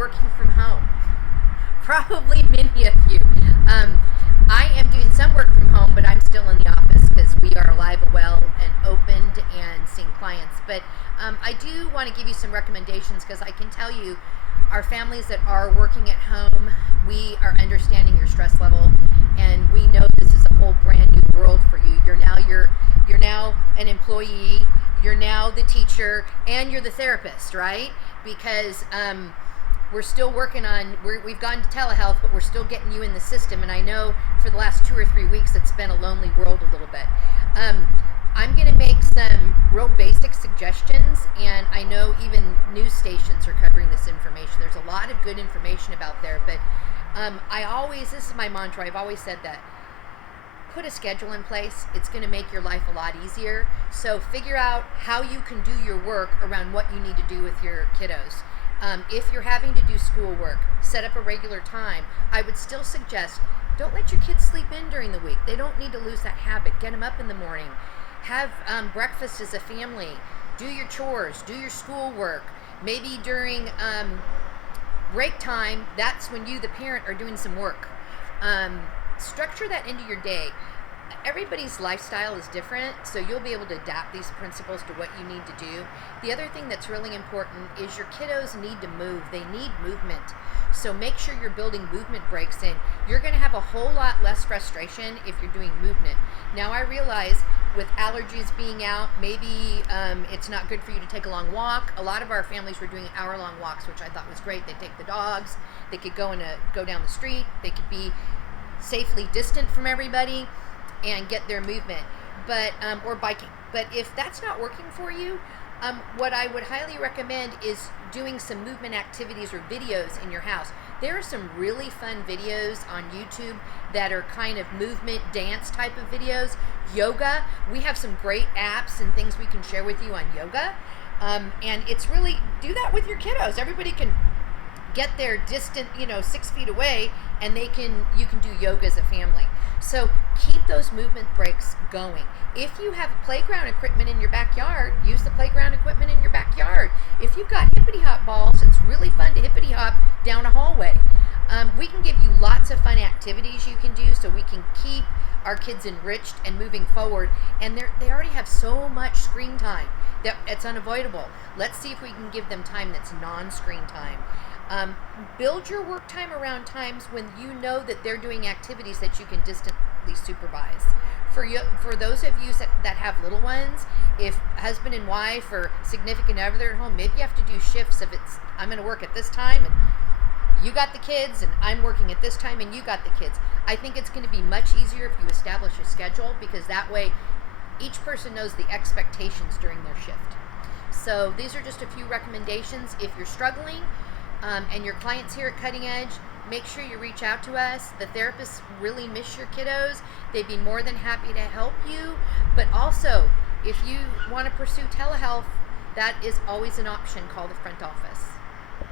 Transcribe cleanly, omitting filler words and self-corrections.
working from home. Probably many of you. I am doing some work from home, but I'm still in the office because we are alive, well, and opened and seeing clients. But I do want to give you some recommendations because I can tell you, our families that are working at home, we are understanding your stress level, and we know this is a whole brand new world for you. You're now an employee. You're now the teacher, and you're the therapist, right? Because we're still working on, we've gone to telehealth, but we're still getting you in the system. And I know for the last 2 or 3 weeks, it's been a lonely world a little bit. I'm going to make some real basic suggestions, and I know even news stations are covering this information. There's a lot of good information about there, but this is my mantra, I've always said that. Put a schedule in place. It's going to make your life a lot easier. So figure out how you can do your work around what you need to do with your kiddos. If you're having to do schoolwork, set up a regular time. I would still suggest, don't let your kids sleep in during the week. They don't need to lose that habit. Get them up in the morning. Have breakfast as a family. Do your chores. Do your schoolwork. Maybe during break time, that's when you, the parent, are doing some work. Structure that into your day. Everybody's lifestyle is different, so you'll be able to adapt these principles to what you need to do. The other thing that's really important is your kiddos need to move. They need movement. So make sure you're building movement breaks in. You're going to have a whole lot less frustration if you're doing movement. Now I realize with allergies being out, maybe it's not good for you to take a long walk. A lot of our families were doing hour-long walks, which I thought was great. They take the dogs. They could go down the street. They could be safely distant from everybody and get their movement, but or biking. But if that's not working for you, what I would highly recommend is doing some movement activities or videos in your house. There are some really fun videos on YouTube that are kind of movement dance type of videos. Yoga, we have some great apps and things we can share with you on yoga, and it's really, do that with your kiddos. Everybody can get there distant, 6 feet away, and you can do yoga as a family. So keep those movement breaks going. If you have playground equipment in your backyard, use the playground equipment in your backyard. If you've got hippity hop balls, it's really fun to hippity hop down a hallway. We can give you lots of fun activities you can do so we can keep our kids enriched and moving forward. And they already have so much screen time that it's unavoidable. Let's see if we can give them time that's non-screen time. Build your work time around times when you know that they're doing activities that you can distantly supervise. For those of you that have little ones, if husband and wife or significant other at home, maybe you have to do shifts. If it's, I'm going to work at this time and you got the kids, and I'm working at this time and you got the kids. I think it's going to be much easier if you establish a schedule, because that way each person knows the expectations during their shift. So these are just a few recommendations. If you're struggling, and your clients here at Cutting Edge, make sure you reach out to us. The therapists really miss your kiddos. They'd be more than happy to help you. But also, if you want to pursue telehealth, that is always an option. Call the front office.